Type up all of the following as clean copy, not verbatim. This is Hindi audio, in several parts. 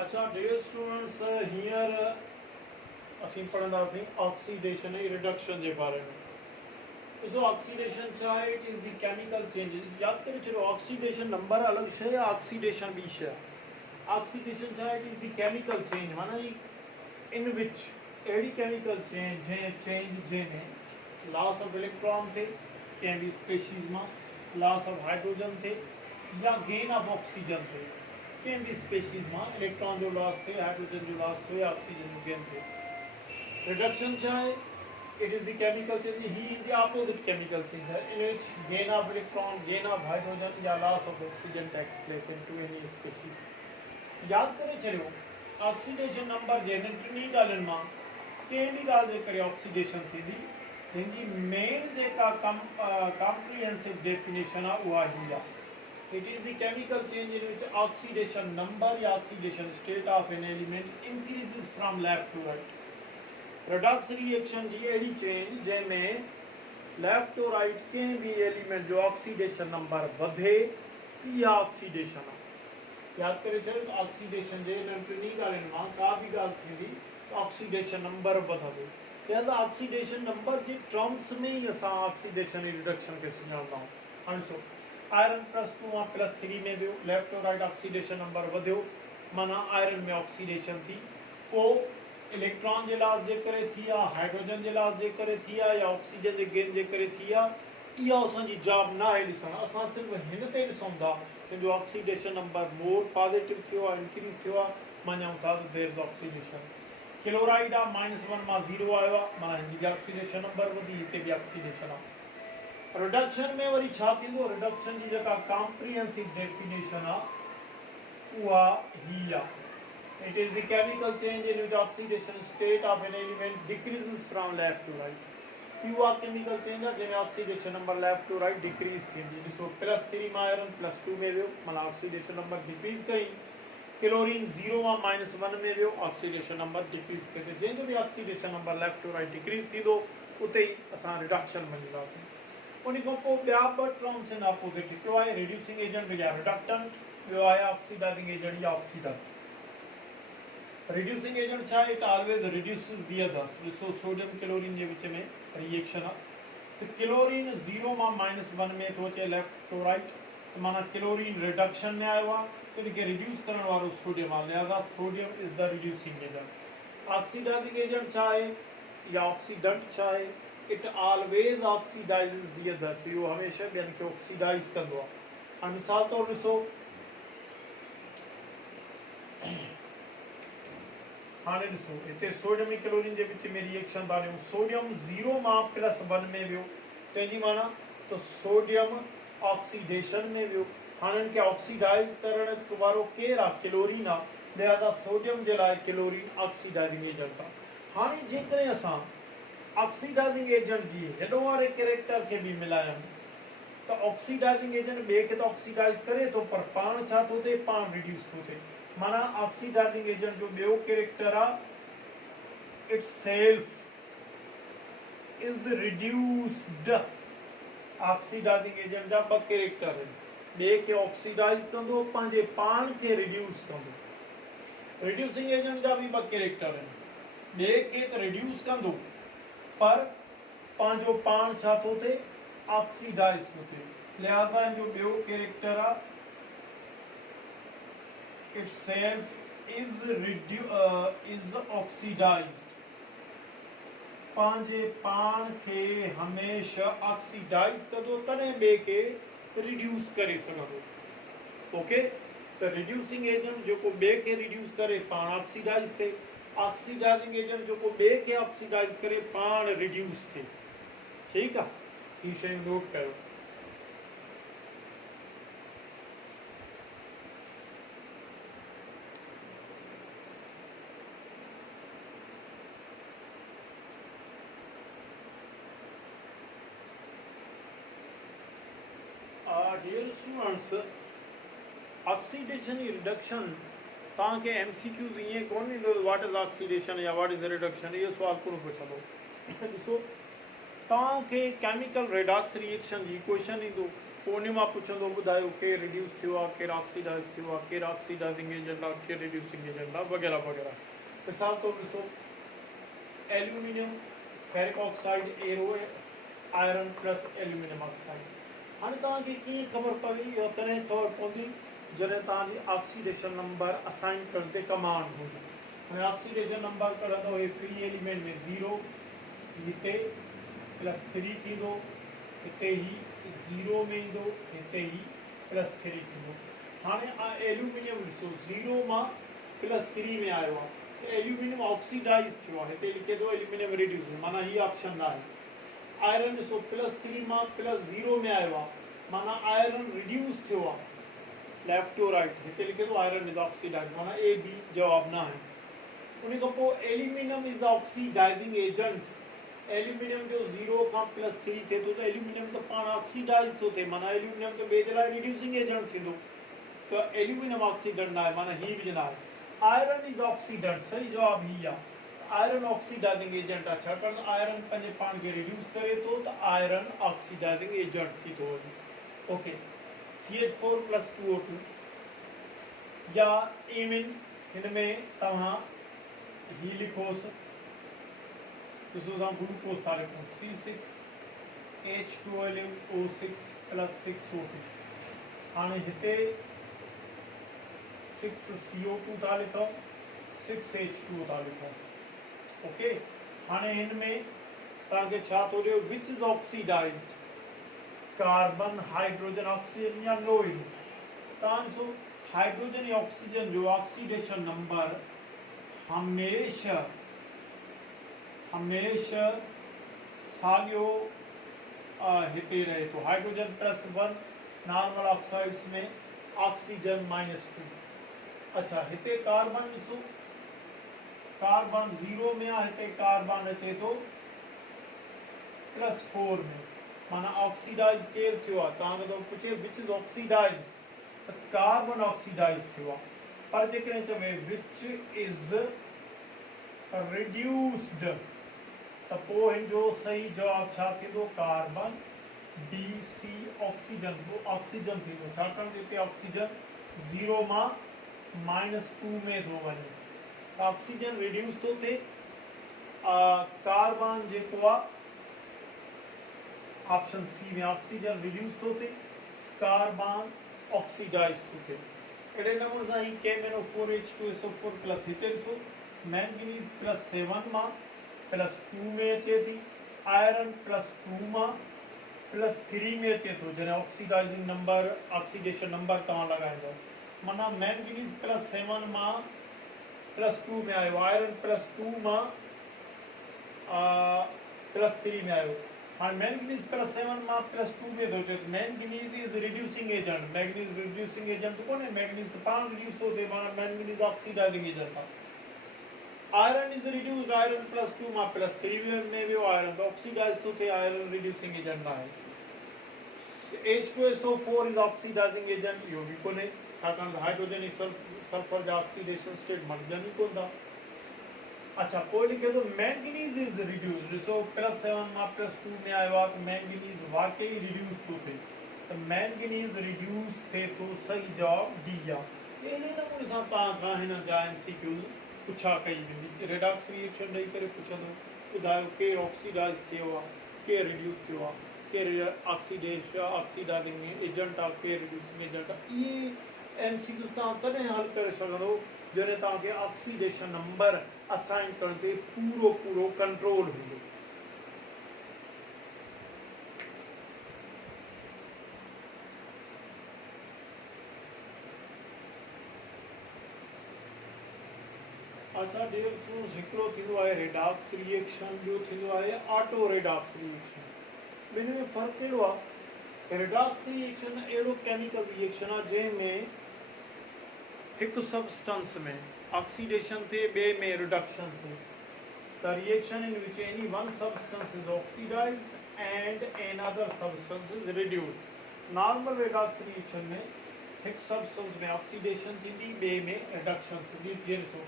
अच्छा डियर स्टूडेंट्स हींअर असीं पढ़ंदासीं ऑक्सीडेशन ऐं रिडक्शन जे बारे में। ॾिसो ऑक्सीडेशन छा आहे, it is the chemical change. यादि करे छॾियो ऑक्सीडेशन नंबर अलॻि शइ आहे, ऑक्सीडेशन ॿी शइ आहे। ऑक्सीडेशन छा आहे, it is the chemical change, माना इन विच अहिड़ी केमिकल चेंज जंहिंमें लॉस ऑफ इलेक्ट्रॉन थिए कंहिं बि स्पेशीज़ मां, लॉस ऑफ हाइड्रोजन थिए या गेन ऑफ ऑक्सीजन थिए कंहिं बि स्पेशीज़ मां, इलेक्ट्रॉन जो लॉस थिए, हाइड्रोजन जो लॉस थिए, ऑक्सीजन जो गेन थिए। रिडक्शन छा आहे, it is the chemical change. He is the opposite chemical change in which gain of electron, gain of hydrogen या loss of oxygen takes place into any species. याद करे छॾियो ऑक्सीडेशन नंबर जंहिं टिनी ॻाल्हियुनि मां कंहिं बि ॻाल्हि जे करे ऑक्सीडेशन थींदी, हिनजी मेन जेका कॉम्प्रिहेंसिव डेफिनेशन आहे उहा ही आहे। It is the chemical change in which oxidation number या oxidation state of an element increases from left to right. Redox reaction जी अहिड़ी चेंज जंहिंमें लेफ्ट टू राइट कंहिं बि एलिमेंट जो ऑक्सीडेशन नंबर वधे इहा ऑक्सीडेशन आहे। यादि करे छॾियो ऑक्सीडेशन जे इन्हनि टिनी ॻाल्हियुनि मां का बि ॻाल्हि थींदी त ऑक्सीडेशन नंबर वधंदो। लिहाज़ा ऑक्सीडेशन नंबर जे टर्म्स में ई असां ऑक्सीडेशन ऐं रिडक्शन खे सुञाणंदा आहियूं। हाणे ॾिसो आयरन +2 मां +3 में वियो, left to right oxidation number वधियो, माना आयरन में ऑक्सीडेशन थी, पोइ इलेक्ट्रॉन जे लॉस जे करे थी आहे, हाइड्रोजन जे लॉस जे करे थी आहे या ऑक्सीजन जे गेन जे करे थी आहे। इहा असांजी जॉब न आहे ॾिसणु, असां सिर्फ़ु हिन ते ॾिसूं था कि जो ऑक्सीडेशन नंबर मोर पॉजिटिव थियो आहे, इंक्रीज थियो आहे, मञूं था त देयर इज़ ऑक्सीडेशन। क्लोराइड आहे -1 मां 0 आयो आहे, माना हिनजी ऑक्सीडेशन नंबर वधी, हिते बि ऑक्सीडेशन आहे। रिडक्शन में वरी छा थींदो, रिडक्शन जी जेका कॉम्प्रिहेंसिव डेफिनेशन आहे उहा ही आहे। It is the chemical change in which oxidation state of an element decreases from left to right. Q आहे chemical change आहे जंहिंमें oxidation number left to right decrease थींदी। ॾिसो +3 मां आयरन +2 में वियो, माना oxidation number decrease कई। क्लोरीन 0 मां -1 में वियो, oxidation number decrease कई। जंहिंजो बि oxidation number left to right decrease थींदो उते ई असां रिडक्शन मञींदासीं। उन खां पोइ ॿिया ॿ टर्म्स आहिनि ऑपोजिट, हिकिड़ो आहे रिड्यूसिंग एजेंट या रिडक्टेंट, ॿियो आहे ऑक्सीडाइजिंग एजेंट या ऑक्सीडेंट। रिड्यूसिंग एजेंट छा आहे, it always reduces the others. ॾिसो सोडियम क्लोरीन जे विच में रिएक्शन आहे त क्लोरीन 0 मां -1 में थो अचे लेफ्ट टू राइट, त माना क्लोरीन रिडक्शन में आयो आहे, त इनखे रिड्यूस करण वारो सोडियम आहे, लिहाज़ा sodium is the reducing agent. Oxidising agent छा आहे या ऑक्सीडेंट छा आहे, it always oxidises the others, इहो हमेशह ॿियनि खे ऑक्सीडाइज़ कंदो आहे। हाणे मिसाल तौरु ॾिसो हाणे ॾिसो हिते सोडियम ऐं क्लोरीन जे विच में रिएक्शन था ॾियूं, सोडियम 0 मां +1 में वियो, तंहिंजी माना त सोडियम ऑक्सीडेशन में वियो। हाणे हिनखे ऑक्सीडाइज़ करण वारो केरु आहे, क्लोरीन आहे, लिहाज़ा सोडियम जे लाइ क्लोरीन ऑक्सीडाइजिंग एजेंट आहे। हाणे जेकॾहिं असां ऑक्सीडाइजिंग एजेंट जी हेॾो वारे कैरेक्टर खे बि मिलायूं त ऑक्सीडाइजिंग एजेंट ॿिए खे त ऑक्सीडाइज़ करे थो, पर पाण छा थो थिए, पाण रिड्यूस थो थिए। माना ऑक्सीडाइजिंग एजेंट जो ॿियो कैरेक्टर आहे, itself is reduced. Oxidizing agent जा ॿ कैरेक्टर आहिनि, ॿिए खे ऑक्सीडाइज़ कंदो, पंहिंजे पाण खे रिड्यूस कंदो। रिड्यूसिंग एजेंट जा बि ॿ कैरेक्टर आहिनि, ॿिए खे त रिड्यूस कंदो पर पंहिंजो पाण छा थो थिए, ऑक्सीडाइज़ थो थिए। लिहाज़ा हिन जो ॿियो कैरेक्टर आहे, itself is oxidized। पंहिंजे पाण खे हमेशह ऑक्सीडाइज़ कंदो, तॾहिं ॿिए खे रिड्यूस करे सघंदो। ओके, त रिड्यूसिंग एजेंट जेको ॿिए खे रिड्यूस करे पाण ऑक्सीडाइज़ थिए, ऑक्सीडाइजिंग एजेंट जेको ॿिए खे ऑक्सीडाइज़ करे पाण रिड्यूस थिए। ठीकु आहे, हीअ शयूं नोट कयो। डियर स्टूडेंट्स, ऑक्सीडेशन ऐं रिडक्शन तव्हांखे MCQs ईअं कोन ईंदो व्हाट इज़ ऑक्सीडेशन या व्हाट इज़ रिडक्शन, इहो सुवाल कोन पुछंदो। ॾिसो तव्हांखे केमिकल रिडक्स रिएक्शन जी क्वेश्चन ईंदो, उन मां पुछंदो ॿुधायो के रिड्यूस थियो आहे, केरु ऑक्सीडाइज़ थियो आहे, केरु ऑक्सीडाइज़िंग एजेंट आहे, केरु रिड्यूसिंग एजेंट आहे, वग़ैरह वग़ैरह। मिसाल तौर ॾिसो aluminium ferric oxide arrow iron plus aluminium oxide. हाँ तव्हांखे कीअं ख़बर पवे, इहो तॾहिं ख़बर पवंदी जॾहिं तव्हांजी ऑक्सीडेशन नंबर असाइन करण ते कमांड हूंदी। हाणे ऑक्सीडेशन नंबर कढंदो हे फ्री एलिमेंट में 0 हिते +3 थींदो, हिते ही 0 में ईंदो, हिते ही +3 थींदो। हाणे एल्यूमिनियम ॾिसो 0 मां +3 में आयो आहे त एल्यूमिनियम ऑक्सीडाइज़ थियो आहे, हिते लिखे थो एल्यूमिनियम रिड्यूस, माना ही ऑप्शन न आहे। आयरन ॾिसो +3 मां +0 में आयो आहे, माना आयरन रिड्यूस थियो आहे, लेफ्ट टू राइट, हिते लिखे थो आयरन इज ऑक्सीडाइज, माना ए बी जवाब न आहे। उन खां पोइ aluminium is oxidizing agent, aluminium जो 0 खां +3 थिए थो त एल्यूमिनियम त पाण ऑक्सीडाइज थो थिए, माना एल्यूमिनियम त ॿिए जे लाइ रिड्यूसिंग एजेंट थींदो, त एल्यूमिनियम ऑक्सीडेंट न आहे, माना ही बि न आहे। आयरन इज ऑक्सीडेंट, सही जवाब ही आहे, आयरन ऑक्सीडाइजिंग एजेंट आहे, छाकाणि आयरन पंहिंजे पाण खे रिड्यूस करे थो त आयरन ऑक्सीडाइजिंग एजेंट थी थो वञे। ओके, CH4+2O2 या इवन हिन में तव्हां ही लिखोसि, ॾिसो असां ग्लूकोस था लिखूं C6H12O6+6O2, हाणे हिते 6CO2 था लिखूं, 6H2O था लिखूं। ओके, हाणे हिन में तव्हांखे छा थो ॾियो, which is oxidized, carbon hydrogen oxygen या नो ईंदो। तव्हां ॾिसो हाइड्रोजन या ऑक्सीजन जो ऑक्सीडेशन नंबर हमेशह साॻियो हिते रहे थो, हाइड्रोजन +1 नॉर्मल ऑक्साइड्स में ऑक्सीजन -2। अच्छा, हिते कार्बन ॾिसो, कार्बन 0 में आहे, हिते कार्बन अचे थो +4 में, माना ऑक्सीडाइज केरु थियो आहे, तव्हांखे थो पुछे विच इज ऑक्सीडाइज, त कार्बन ऑक्सीडाइज थियो आहे। पर जेकॾहिं चवे विच इज रिड्यूस्ड, त पोइ हिन जो सही जवाब छा थींदो, कार्बन DC ऑक्सीजन, ऑक्सीजन थींदो, छाकाणि हिते ऑक्सीजन 0 मां -2 में थो वञे, ऑक्सीजन रिड्यूस थो थिए, कार्बन जेको आहे ऑप्शन सी में ऑक्सीजन रिड्यूस थो थिए, कार्बन ऑक्सीडाइज थो थिए। अहिड़े नमूने सां ही KMnO4H2SO4+ हिते ॾिसो मैंगनीज +7 मां +2 में अचे थी, आयरन +2 मां +3 में अचे थो, जॾहिं ऑक्सीडाइजिंग नंबर ऑक्सीडेशन नंबर तव्हां लॻाईंदव, माना मैंगनीज +7 मां +2 में आयो, आयरन +2 मां +3 में आयो। हाँ, मैंगनीज +7 मां +2 में थो अचे, manganese is reducing agent, manganese reducing agent कोन्हे, मैंगनीज त पाण रिड्यूस थो थिए, माना मैंगनीज ऑक्सीडाइजिंग एजेंट आहे। आयरन इज रिड्यूस्ड, आयरन +2 मां +3 में वियो, आयरन त ऑक्सीडाइज थो थिए, आयरन रिड्यूसिंग एजेंट आहे। H2SO4 इज ऑक्सीडाइजिंग एजेंट, इहो बि कोन्हे, छाकाणि हाइड्रोजन सल्फर जा ऑक्सीडेशन स्टेट मटिजनि ई कोन था। अच्छा, पोइ लिखे थो मैंगनीज इज रिड्यूस्ड, ॾिसो +7 मां +2 में आयो आहे, त मैंगनीज वाकई रिड्यूस थो थिए, त मैंगनीज रिड्यूस थिए थो, सही जवाब डी आहे। इन नमूने सां तव्हां खां हिन जा MCQ पुछा कई वेंदी, रेडॉक्स रिएक्शन ॾेई करे पुछंदो, ॿुधायो केरु ऑक्सीडाइज थियो आहे, केरु रिड्यूस थियो आहे, केरु ऑक्सीडाइजिंग एजेंट आहे, केरु रिड्यूसिंग एजेंट आहे। इहे MCQ तव्हां तॾहिं हल करे सघंदो जॾहिं तव्हांखे ऑक्सीडेशन नंबर असाइन करण ते पूरो कंट्रोल हूंदो। अच्छा, डियर स्टूडेंट्स, हिकिड़ो थींदो आहे रेडॉक्स रिएक्शन, ॿियो थींदो आहे ऑटो रेडॉक्स रिएक्शन। ॿिन्ही में फ़र्क़ु कहिड़ो आहे? रेडॉक्स रिएक्शन अहिड़ो केमिकल रिएक्शन आहे जंहिंमें हिकु सब्सटेंस में ऑक्सीडेशन थिए, ॿिए में रिडक्शन थिए, the reaction in which any one substance is oxidized and another substance is reduced. Normal redox reaction में एक substance में oxidation थींदी, ॿिए में reduction थींदी। जैसे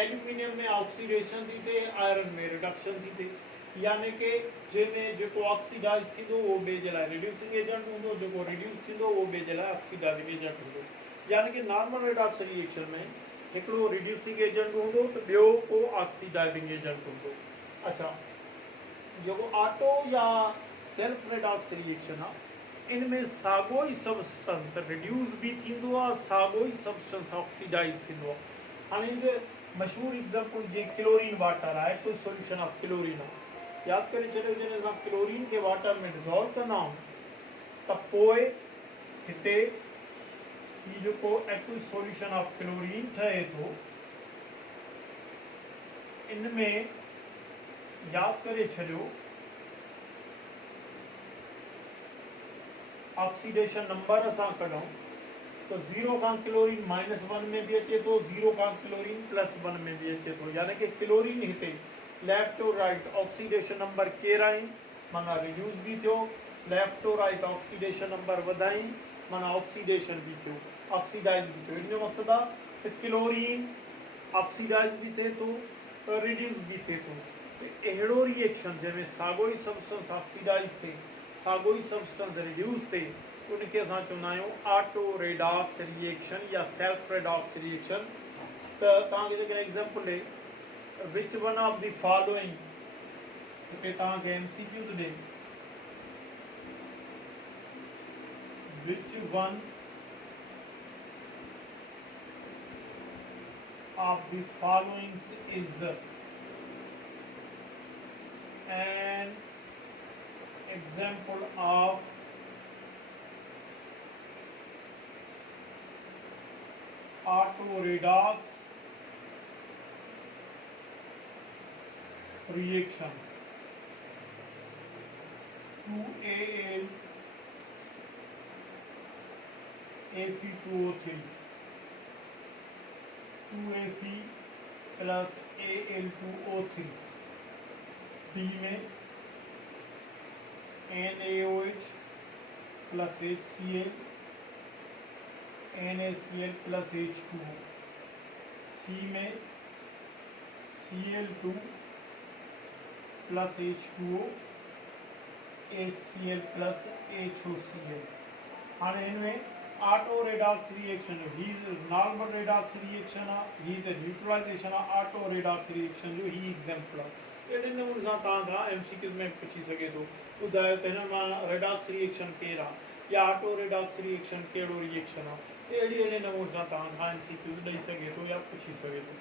एल्यूमिनियम में ऑक्सीडेशन थी थिए, आयरन में रिडक्शन थी थिए। यानी कि जंहिंमें जेको ऑक्सीडाइज थींदो उहो ॿिए जे लाइ रिड्यूसिंग एजेंट हूंदो, जेको रिड्यूस थींदो उहो ॿिए जे लाइ ऑक्सीडाइजिंग एजेंट हूंदो। यानी कि नॉर्मल रेडॉक्स रिएक्शन में हिकिड़ो रिड्यूसिंग एजेंट हूंदो त ॿियो को ऑक्सीडाइजिंग एजेंट हूंदो। अच्छा, जेको ऑटो या सेल्फ रेडॉक्स रिएक्शन आहे इनमें साॻियो ई सबस्टेंस रिड्यूस बि थींदो आहे, साॻियो ई सबस्टेंस ऑक्सीडाइज थींदो आहे। हाणे हिकु मशहूरु एग्ज़ाम्पल जीअं क्लोरीन वाटर आहे, कोई सोल्यूशन ऑफ क्लोरीन आहे, यादि करे छॾियो जॾहिं असां क्लोरीन खे वाटर में डिज़ोल्व कंदा आहियूं त पोइ हिते ही जेको एक्विस सॉल्यूशन ऑफ क्लोरीन ठहे थो इनमें यादि करे छॾियो ऑक्सीडेशन नंबर असां कढूं तो 0 खां क्लोरीन -1 में भी अचे तो, 0 खां क्लोरीन +1 में भी अचे तो। यानी कि क्लोरीन हिते लेफ्ट और राइट ऑक्सीडेशन नंबर केराई माना रिड्यूस भी थियो, लेफ्ट और राइट ऑक्सीडेशन नंबर वधाई माना ऑक्सीडेशन भी थियो, ऑक्सीडाइज भी थियो। इन मकसद आ त क्लोरीन ऑक्सीडाइज भी थे तो, रिड्यूस भी थे तो। अहिड़ो रिएक्शन जंहिंमें साॻियो ई सबस्टेंस ऑक्सीडाइज थे, साॻियो ई सबस्टेंस रिड्यूस थे, उनखे असां चवंदा आहियूं ऑटो रेडॉक्स रिएक्शन या सेल्फ रेडॉक्स रिएक्शन। त तव्हांखे जेकॾहिं एग्जाम्पल ॾे which one of the following, हिते तव्हांखे MCQ थो ॾे, which one of the followings is an example of auto redox reaction 2Al Fe2O3 2Fe plus Al2O3 B में NaOH plus HCl NaCl plus H2O, C में Cl2 plus H2O HCl plus HOCl। हाणे इनमें ऑटो रेडॉक्स रिएक्शन जो ही नॉर्मल रेडॉक्स रिएक्शन आहे, ही त न्यूट्रलाइजेशन आहे, ऑटो रेडॉक्स रिएक्शन जो ही एग्जांपल आहे। अहिड़े नमूने सां तव्हांखां MCQ में पुछी सघे थो, ॿुधायो त हिन मां रेडॉक्स रिएक्शन केरु आहे या ऑटो रेडॉक्स रिएक्शन कहिड़ो रिएक्शन आहे। अहिड़े नमूने सां तव्हांखां MCQ ॾेई सघे थो या पुछी सघे थो।